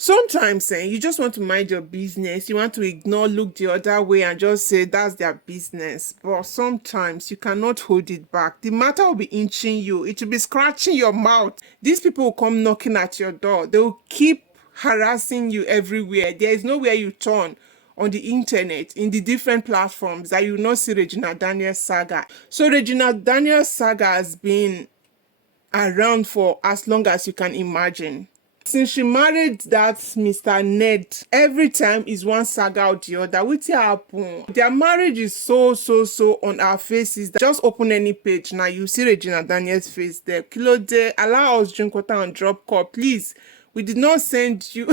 Sometimes you just want to mind your business. You want to ignore, look the other way, and just say that's their business. But sometimes you cannot hold it back. The matter will be inching you. It will be scratching your mouth. These people will come knocking at your door. They will keep harassing you everywhere. There is nowhere you turn on the internet, in the different platforms, that you will not see Regina Daniels Saga. So Regina Daniels Saga has been around for as long as you can imagine. Since she married that Mr. Ned, every time is one saga or the other. What happen? Their marriage is so on our faces. Just open any page now, you see Regina Daniels' face there. Kilo de, allow us drink water and drop cup, please. We did not send you.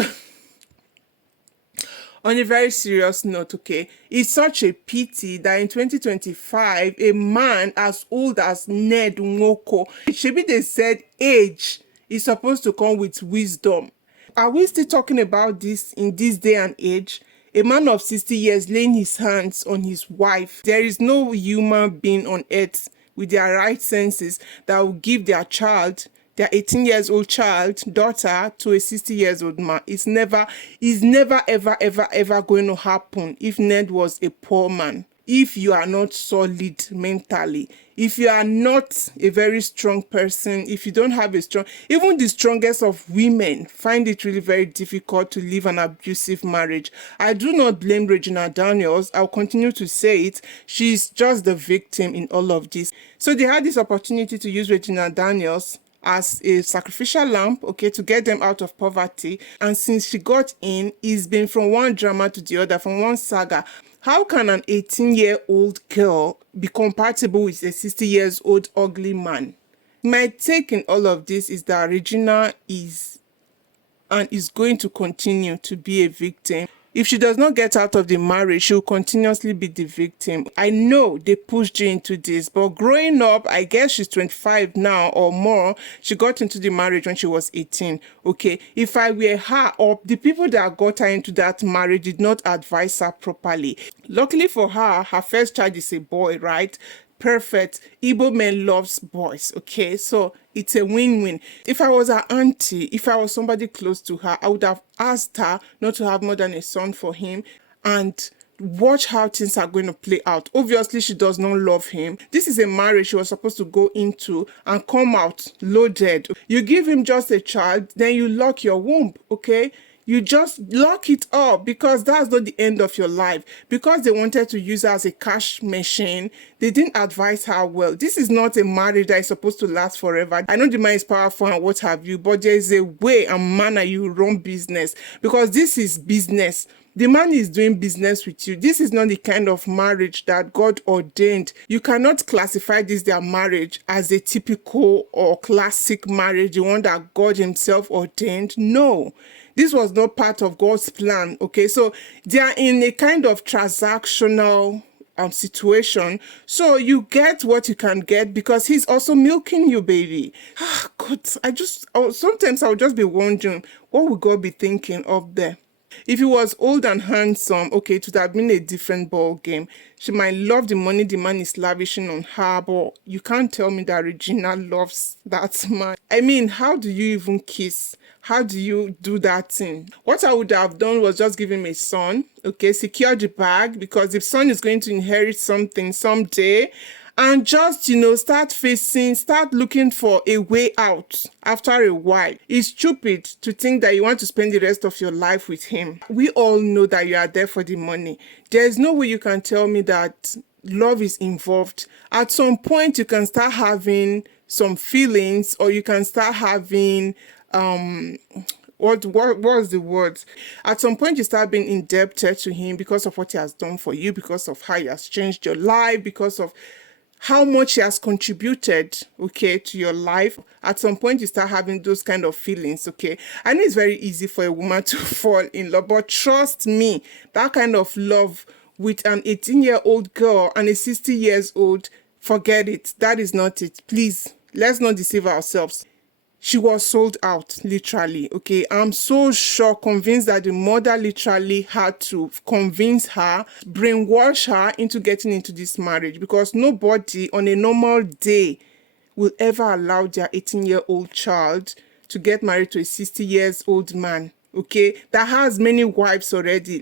On a very serious note, okay, it's such a pity that in 2025, a man as old as Ned Nwoko, maybe they said age is supposed to come with wisdom. Are we still talking about this in this day and age? A man of 60 years laying his hands on his wife. There is no human being on earth with their right senses that will give their child, their 18 years old child, daughter, to a 60 years old man. It's never ever going to happen if Ned was a poor man. If you are not solid mentally, if you are not a very strong person, if you don't have a strong, even the strongest of women find it really very difficult to live an abusive marriage. I do not blame Regina Daniels. I'll continue to say it. She's just the victim in all of this. So they had this opportunity to use Regina Daniels as a sacrificial lamb, okay, to get them out of poverty. And since she got in, it's been from one drama to the other, from one saga. How can an 18-year-old girl be compatible with a 60 years old ugly man? My take in all of this is that Regina is and is going to continue to be a victim. If she does not get out of the marriage, she will continuously be the victim. I know they pushed you into this, but growing up, I guess she's 25 now or more. She got into the marriage when she was 18. Okay, if I were her, or the people that got her into that marriage did not advise her properly. Luckily for her, her first child is a boy, right? Perfect. Igbo men loves boys, okay? So it's a win-win. If I was her auntie, if I was somebody close to her, I would have asked her not to have more than a son for him and watch how things are going to play out. Obviously, she does not love him. This is a marriage she was supposed to go into and come out loaded. You give him just a child, then you lock your womb, okay? You just lock it up because that's not the end of your life. Because they wanted to use her as a cash machine, they didn't advise her well. This is not a marriage that is supposed to last forever. I know the man is powerful and what have you, but there is a way and manner you run business because this is business. The man is doing business with you. This is not the kind of marriage that God ordained. You cannot classify this, their marriage, as a typical or classic marriage, the one that God himself ordained. No. This was not part of God's plan, okay? So they are in a kind of transactional situation. So you get what you can get because he's also milking you, baby. God, sometimes I'll just be wondering, what would God be thinking up there? If he was old and handsome, okay, it would have been a different ball game. She might love the money the man is lavishing on her, but you can't tell me that Regina loves that man. I mean, how do you even kiss? How do you do that thing? What I would have done was just give him a son, okay, secure the bag because the son is going to inherit something someday. And just, start looking for a way out after a while. It's stupid to think that you want to spend the rest of your life with him. We all know that you are there for the money. There's no way you can tell me that love is involved. At some point, you can start having some feelings or you can start having, what was the word? At some point, you start being indebted to him because of what he has done for you, because of how he has changed your life, because of how much he has contributed, okay, to your life. At some point, you start having those kind of feelings, okay? I know it's very easy for a woman to fall in love, but trust me, that kind of love with an 18-year-old girl and a 60 years old, forget it. That is not it. Please, let's not deceive ourselves. She was sold out, literally, okay? I'm so sure, convinced that the mother literally had to convince her, brainwash her into getting into this marriage because nobody on a normal day will ever allow their 18-year-old child to get married to a 60 years old man, okay, that has many wives already.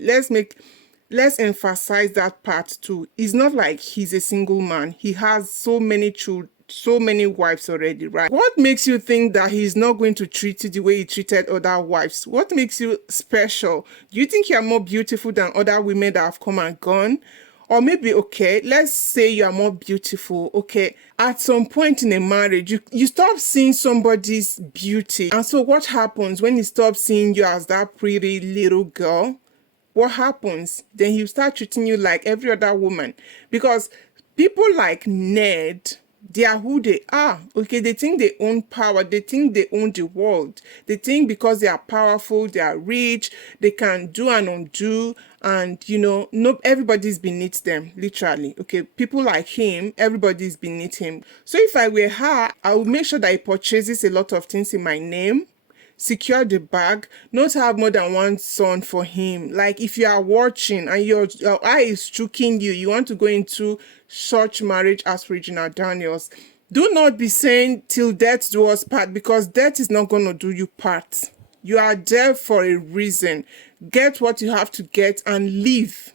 Let's emphasize that part too. It's not like he's a single man. He has so many children, so many wives already, right? What makes you think that he's not going to treat you the way he treated other wives? What makes you special? Do you think you're more beautiful than other women that have come and gone? Or maybe, okay, let's say you are more beautiful. Okay, at some point in a marriage, you stop seeing somebody's beauty. And so what happens when he stops seeing you as that pretty little girl? What happens? Then he'll start treating you like every other woman. Because people like Ned, they are who they are. Okay, they think they own power. They think they own the world. They think because they are powerful, they are rich, they can do and undo. And, no, everybody's beneath them, literally. Okay, people like him, everybody's beneath him. So if I were her, I would make sure that he purchases a lot of things in my name, secure the bag, not have more than one son for him. Like if you are watching and your eye is choking you, you want to go into such marriage as Regina Daniels, do not be saying till death do us part, because death is not going to do you part. You are there for a reason. Get what you have to get and leave.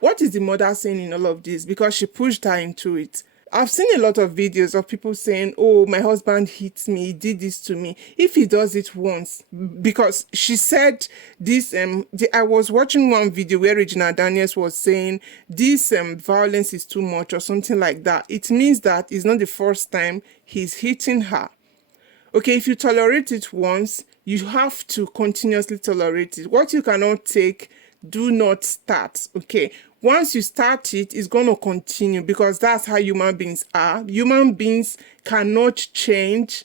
What is the mother saying in all of this? Because she pushed her into it. I've seen a lot of videos of people saying, oh, my husband hits me, he did this to me. If he does it once, because she said this, I was watching one video where Regina Daniels was saying this violence is too much or something like that. It means that it's not the first time he's hitting her. Okay, if you tolerate it once, you have to continuously tolerate it. What you cannot take, do not start. Okay, once you start it, it's going to continue, because that's how human beings are. Human beings cannot change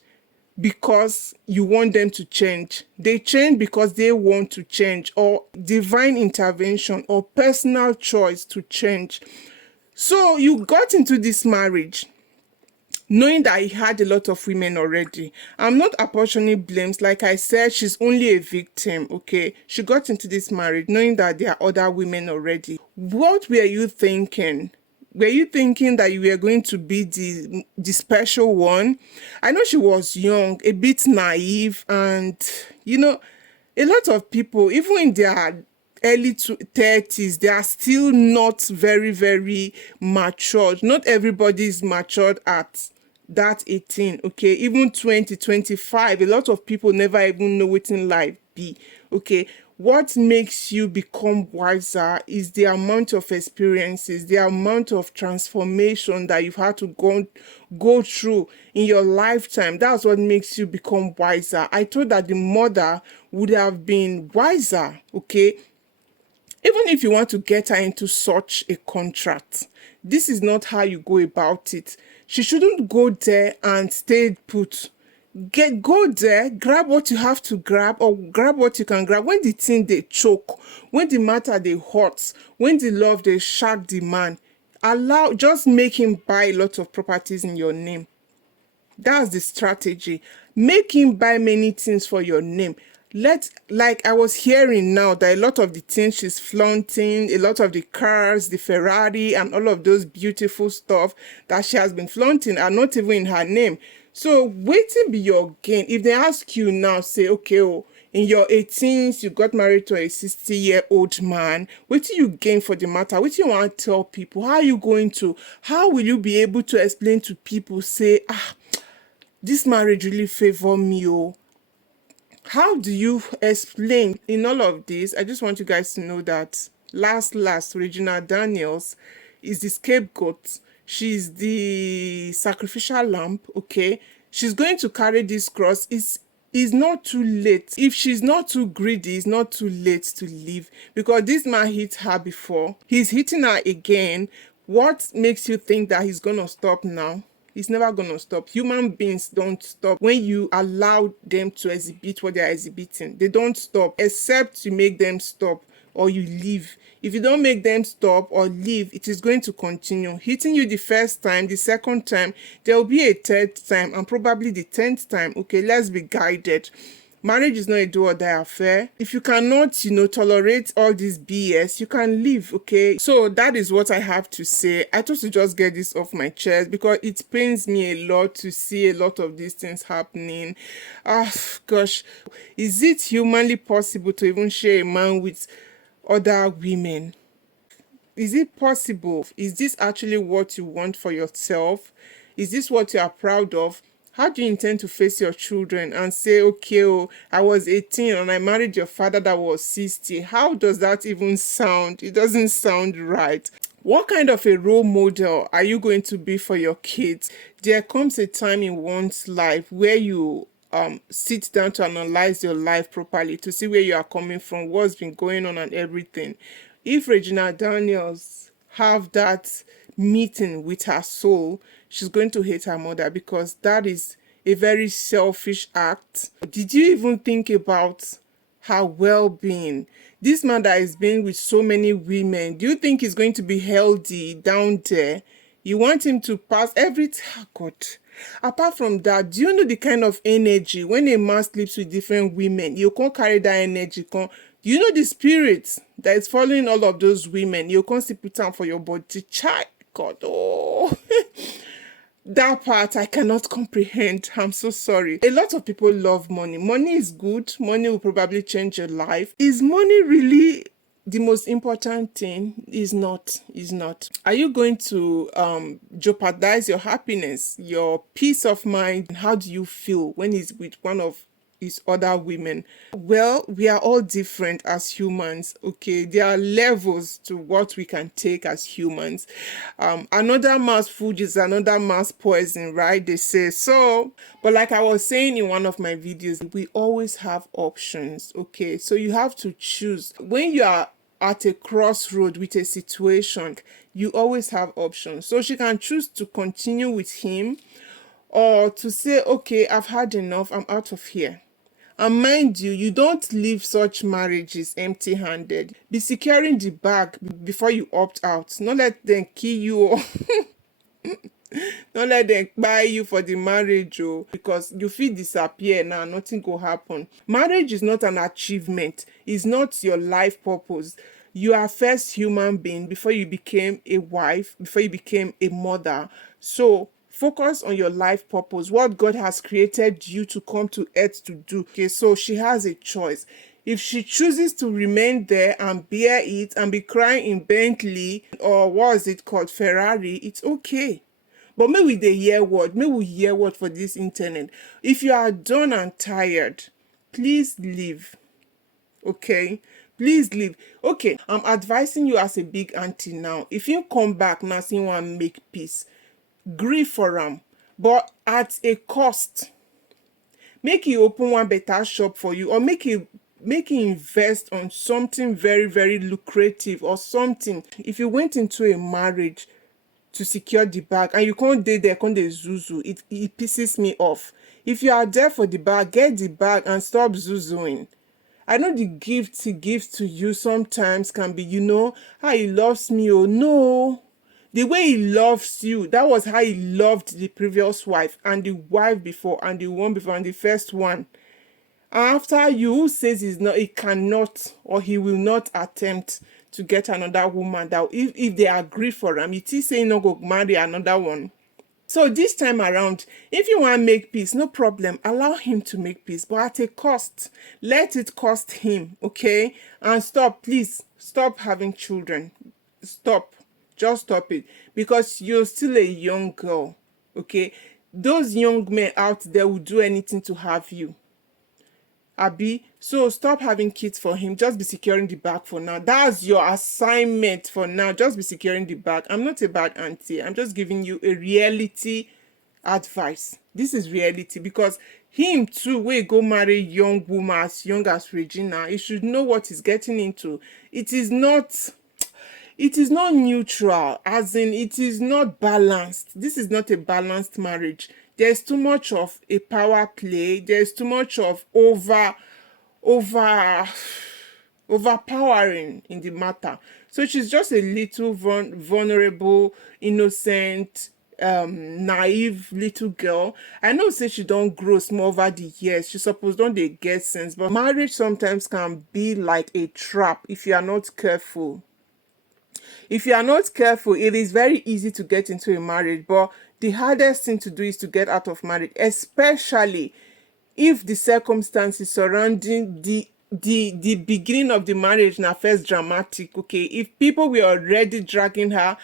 because you want them to change. They change because they want to change, or divine intervention or personal choice to change. So you got into this marriage knowing that he had a lot of women already. I'm not apportioning blames. Like I said, she's only a victim, okay? She got into this marriage knowing that there are other women already. What were you thinking? Were you thinking that you were going to be the special one? I know she was young, a bit naive, and, a lot of people, even in their early 30s, they are still not very, very matured. Not everybody is matured at that 18, okay? Even 20, 25, a lot of people never even know what in life be, okay? What makes you become wiser is the amount of experiences, the amount of transformation that you've had to go through in your lifetime. That's what makes you become wiser. I thought that the mother would have been wiser, okay? Even if you want to get her into such a contract, this is not how you go about it. She shouldn't go there and stay put. Go there, grab what you have to grab, or grab what you can grab. When the thing they choke, when the matter they hurt, when the love they shark the man, just make him buy a lot of properties in your name. That's the strategy. Make him buy many things for your name. Like I was hearing now that a lot of the things she's flaunting, a lot of the cars, the Ferrari, and all of those beautiful stuff that she has been flaunting are not even in her name. So waiting be your gain. If they ask you now, say, okay, in your 18s, you got married to a 60-year-old man. What do you gain for the matter? What do you want to tell people? How will you be able to explain to people, say, this marriage really favor me, oh? How do you explain in all of this? I just want you guys to know that last, Regina Daniels is the scapegoat. She's the sacrificial lamb, okay? She's going to carry this cross. It's not too late. If she's not too greedy, it's not too late to leave, because this man hit her before. He's hitting her again. What makes you think that he's going to stop now? It's never going to stop. Human beings don't stop when you allow them to exhibit what they are exhibiting. They don't stop, except you make them stop or you leave. If you don't make them stop or leave, it is going to continue. Hitting you the first time, the second time, there will be a third time, and probably the 10th time. Okay, let's be guided. Marriage is not a do or die affair. If you cannot, tolerate all this BS, you can leave, okay? So that is what I have to say. I thought to just get this off my chest because it pains me a lot to see a lot of these things happening. Ah, gosh. Is it humanly possible to even share a man with other women? Is it possible? Is this actually what you want for yourself? Is this what you are proud of? How do you intend to face your children and say, okay, oh, I was 18 and I married your father that was 60? How does that even sound? It doesn't sound right. What kind of a role model are you going to be for your kids? There comes a time in one's life where you sit down to analyze your life properly to see where you are coming from, what's been going on and everything. If Regina Daniels have that meeting with her soul, she's going to hate her mother because that is a very selfish act. Did you even think about her well-being? This man that is being with so many women, do you think he's going to be healthy down there? You want him to pass everything. Oh God. Apart from that, do you know the kind of energy when a man sleeps with different women, you can't carry that energy? Do you know the spirit that is following all of those women? You can't see put down for your body. Child, God, oh. That part I cannot comprehend. I'm so sorry. A lot of people love money. Money is good. Money will probably change your life. Is money really the most important thing? Is not. Are you going to jeopardize your happiness, your peace of mind? How do you feel when he's with one of his other women? Well, we are all different as humans, okay? There are levels to what we can take as humans. Another man's food is another man's poison, right? They say so. But like I was saying in one of my videos, we always have options, okay? So you have to choose. When you are at a crossroad with a situation, you always have options. So she can choose to continue with him or to say, okay, I've had enough, I'm out of here. And mind you, you don't leave such marriages empty-handed. Be securing the bag before you opt out. Not let them kill you. Don't let them buy you for the marriage, oh, because you feel disappear now, nothing will happen. Marriage is not an achievement. It's not your life purpose. You are first human being before you became a wife, before you became a mother. So focus on your life purpose, what God has created you to come to earth to do. Okay, so she has a choice. If she chooses to remain there and bear it and be crying in Bentley or what is it called, Ferrari, it's okay. But maybe they hear word, maybe we hear word for this internet. If you are done and tired, please leave. Okay? Please leave. Okay, I'm advising you as a big auntie now. If you come back now saying you want to make peace, grieve for them, but at a cost. Make you open one better shop for you, or make you invest on something very, very lucrative or something. If you went into a marriage to secure the bag and you can't date there, can't zuzu, it pisses me off. If you are there for the bag, get the bag and stop zuzuing. I know the gift he gives to you sometimes can be, how he loves me. Oh no. The way he loves you, that was how he loved the previous wife and the wife before and the one before and the first one. After you, who says he cannot or he will not attempt to get another woman that if they agree for him, it is saying no go marry another one. So this time around, if you want to make peace, no problem. Allow him to make peace, but at a cost. Let it cost him, okay? And please, stop having children. Stop. Just stop it. Because you're still a young girl, okay? Those young men out there will do anything to have you. Abi, so stop having kids for him. Just be securing the bag for now. That's your assignment for now. Just be securing the bag. I'm not a bad auntie. I'm just giving you a reality advice. This is reality because him too will go marry young woman as young as Regina. He should know what he's getting into. It is not neutral, as in it is not balanced. This is not a balanced marriage. There's too much of a power play. There's too much of overpowering in the matter. So she's just a little vulnerable, innocent naive little girl. I know say she don't grow small over the years. She suppose don't they get sense, but marriage sometimes can be like a trap if you are not careful. If you are not careful, it is very easy to get into a marriage, but the hardest thing to do is to get out of marriage, especially if the circumstances surrounding the beginning of the marriage na first dramatic. Okay, if people were already dragging her,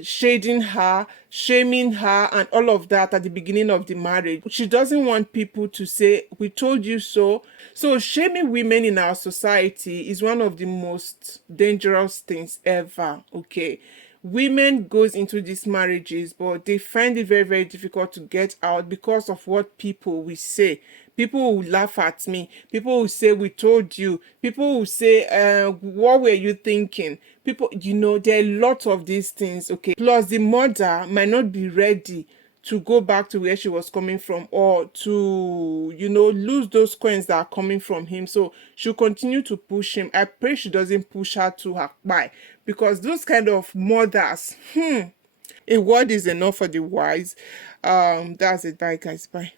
shading her, shaming her, and all of that at the beginning of the marriage, she doesn't want people to say we told you so. So shaming women in our society is one of the most dangerous things ever. Okay, women goes into these marriages, but they find it very, very difficult to get out because of what people will say. People will laugh at me. People will say we told you. People will say what were you thinking? People, there are a lot of these things. Okay, plus the mother might not be ready to go back to where she was coming from, or to lose those coins that are coming from him. So she'll continue to push him. I pray she doesn't push her to her by, because those kind of mothers, a word is enough for the wise. That's it. Bye guys. Bye.